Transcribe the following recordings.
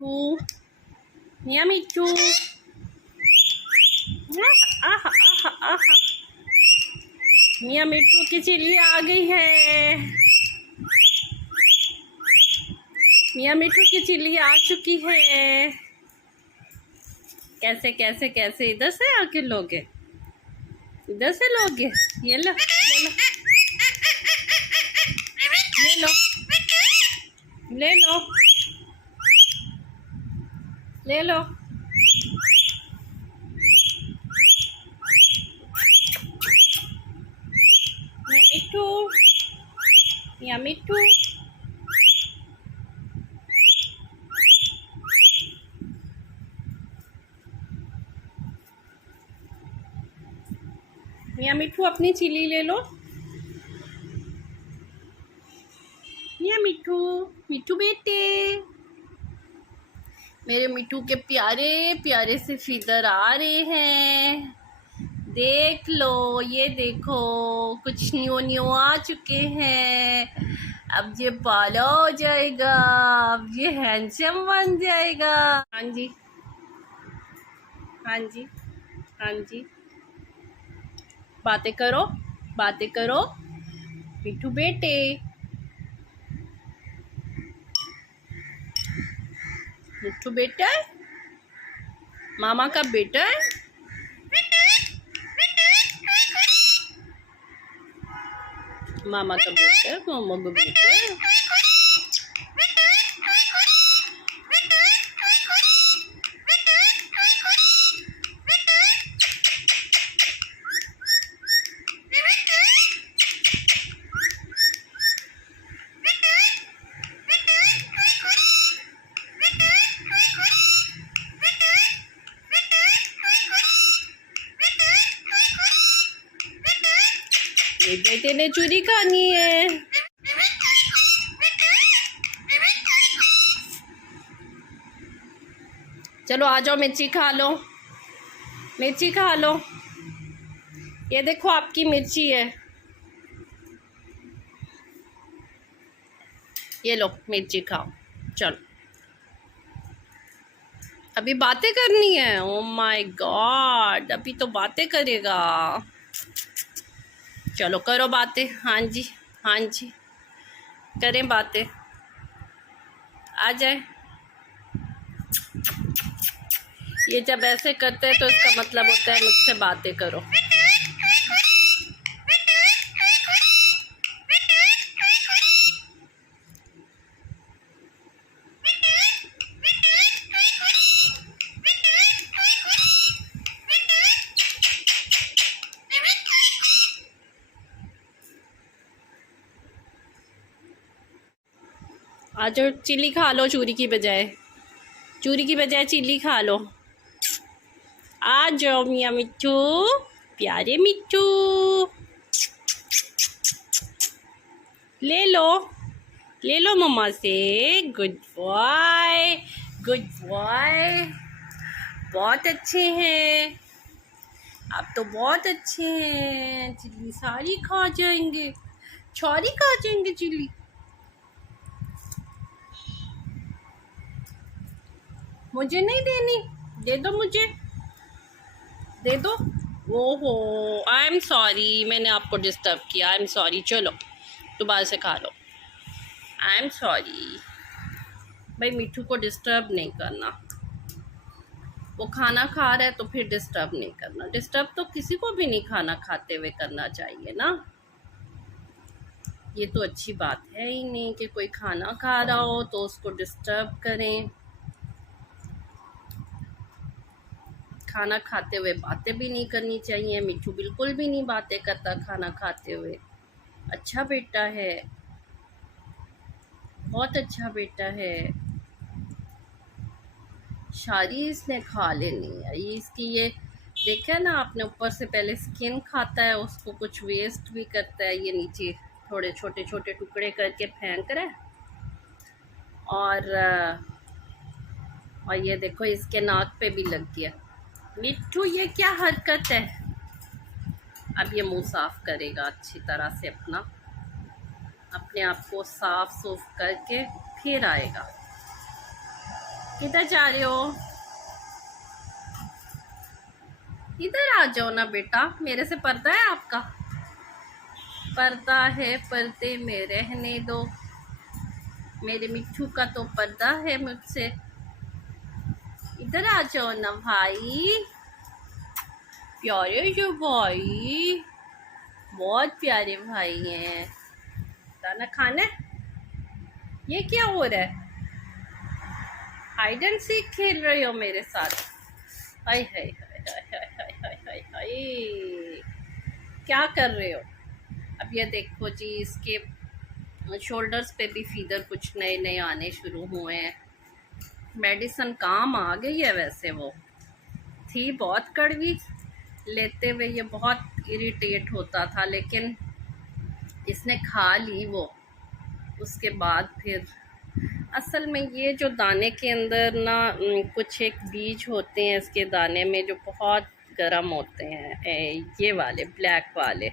मिट्टू, मिया मिट्टू। आहा आहा आहा, मिया मिट्टू की चिल्ली आ गई है। मिया मिट्टू की चिल्ली आ चुकी है। कैसे कैसे कैसे इधर से आके लोगे, इधर से लोगे। ये लो ले लो ले लो ले लो ले लो। मिट्टू, मिया मिट्टू। मिया मिट्टू अपनी चिल्ली ले लो। मिया मिट्टू, मिट्टू बेटे, मेरे मिट्टू के प्यारे प्यारे से फीदर आ रहे हैं। देख लो, ये देखो, कुछ न्यू न्यू आ चुके हैं। अब ये पाला हो जाएगा, अब ये हैंडसम बन जाएगा। हाँ जी, हाँ जी, हाँ जी। बातें करो, बातें करो मिट्टू बेटे। मिट्टू बेटा है, मामा का बेटा है। मामा का बेटा है, मामा का बेटा है। ये बेटे ने चूरी खानी है। चलो आ जाओ, मिर्ची खा लो, मिर्ची खा लो। ये देखो आपकी मिर्ची है, ये लो मिर्ची खाओ। चलो अभी बातें करनी है। ओ माय गॉड, अभी तो बातें करेगा। चलो करो बातें। हाँ जी, हाँ जी, करें बातें। आ जाए। ये जब ऐसे करते हैं तो इसका मतलब होता है मुझसे बातें करो। आ जाओ, चिल्ली खा लो चूरी की बजाय, चूरी की बजाय चिल्ली खा लो। आ जाओ मियाँ मिट्टू, प्यारे मिट्टू, ले लो, ले लो मम्मा से। गुड बॉय, गुड बॉय, बहुत अच्छे हैं आप तो, बहुत अच्छे हैं। चिल्ली सारी खा जाएंगे, छौरी खा जाएंगे चिल्ली। मुझे नहीं देनी, दे दो मुझे, दे दो। ओहो, आई एम सॉरी, मैंने आपको डिस्टर्ब किया, आई एम सॉरी। चलो दोबारा से खा लो। I am sorry. भाई मिट्टू को डिस्टर्ब नहीं करना, वो खाना खा रहा है तो फिर डिस्टर्ब नहीं करना। डिस्टर्ब तो किसी को भी नहीं खाना खाते हुए करना चाहिए ना। ये तो अच्छी बात है ही नहीं कि कोई खाना खा रहा हो तो उसको डिस्टर्ब करें। खाना खाते हुए बातें भी नहीं करनी चाहिए। मिट्टू बिल्कुल भी नहीं बातें करता खाना खाते हुए। अच्छा बेटा है, बहुत अच्छा बेटा है। सारी इसने खा लेनी है। ये इसकी ये देखा ना आपने, ऊपर से पहले स्किन खाता है, उसको कुछ वेस्ट भी करता है। ये नीचे थोड़े छोटे छोटे टुकड़े करके फेंक रहा है। और ये देखो इसके नाक पे भी लग गया। मिट्टू ये क्या हरकत है। अब ये मुंह साफ करेगा अच्छी तरह से, अपने आप को साफ सूफ करके फिर आएगा। किधर जा रहे हो? इधर आ जाओ ना बेटा, मेरे से पर्दा है आपका? पर्दा है, पर्दे में रहने दो। मेरे मिट्ठू का तो पर्दा है मुझसे। इधर आ जाओ ना भाई, प्यारे जो भाई, बहुत प्यारे भाई हैं। दाना खाना है? ये क्या हो रहा है? हाइड एंड सीक खेल रहे हो मेरे साथ? हाय हाय हाय हाय हाय हाय हाय हाय, क्या कर रहे हो? अब ये देखो जी, इसके शोल्डर्स पे भी फीदर कुछ नए नए आने शुरू हुए हैं। मेडिसिन काम आ गई है, वैसे वो थी बहुत कड़वी, लेते हुए ये बहुत इरिटेट होता था, लेकिन इसने खा ली वो। उसके बाद फिर असल में ये जो दाने के अंदर ना कुछ एक बीज होते हैं इसके दाने में जो बहुत गर्म होते हैं, ये वाले ब्लैक वाले,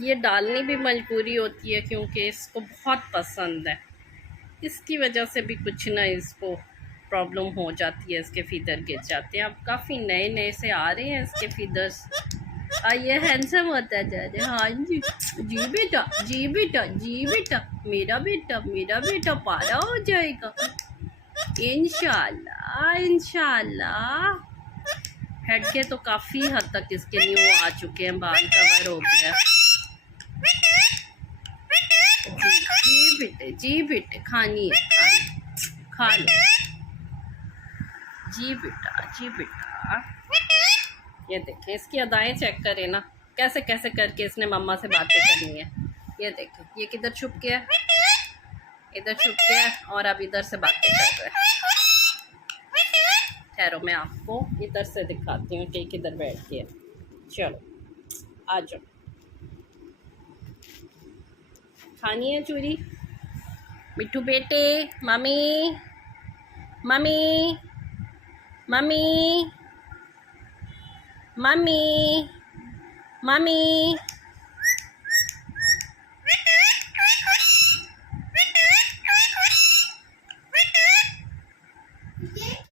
ये डालनी भी मजबूरी होती है क्योंकि इसको बहुत पसंद है। इसकी वजह से भी कुछ ना इसको प्रॉब्लम हो जाती है, इसके फीदर गिर जाते हैं। अब काफ़ी नए नए से आ रहे हैं इसके फीदर्स। ये हैंडसम होता है जा। हाँ जी, जी बेटा, जी बेटा, जी बेटा, मेरा बेटा, मेरा बेटा पारा हो जाएगा इंशाल्लाह, इंशाल्लाह। हेड के तो काफ़ी हद तक इसके न्यू आ चुके हैं, बाल कवर हो गया। जी बेटे, जी बेटे, खानी है, खानी, खा लो जी बेटा, जी बेटा। ये देखें, इसकी अदाएं चेक करें ना, कैसे कैसे करके इसने मम्मा से बातें करनी है। ये देखें, ये किधर छुप गया, इधर छुप गया, और अब इधर से बातें कर रहा है। ठहरो, मैं आपको इधर से दिखाती हूँ कि किधर बैठ गया। चलो आ जाओ, खानी है चूरी मिट्ठू बेटे। Mummy, mummy, mummy, mummy, mummy.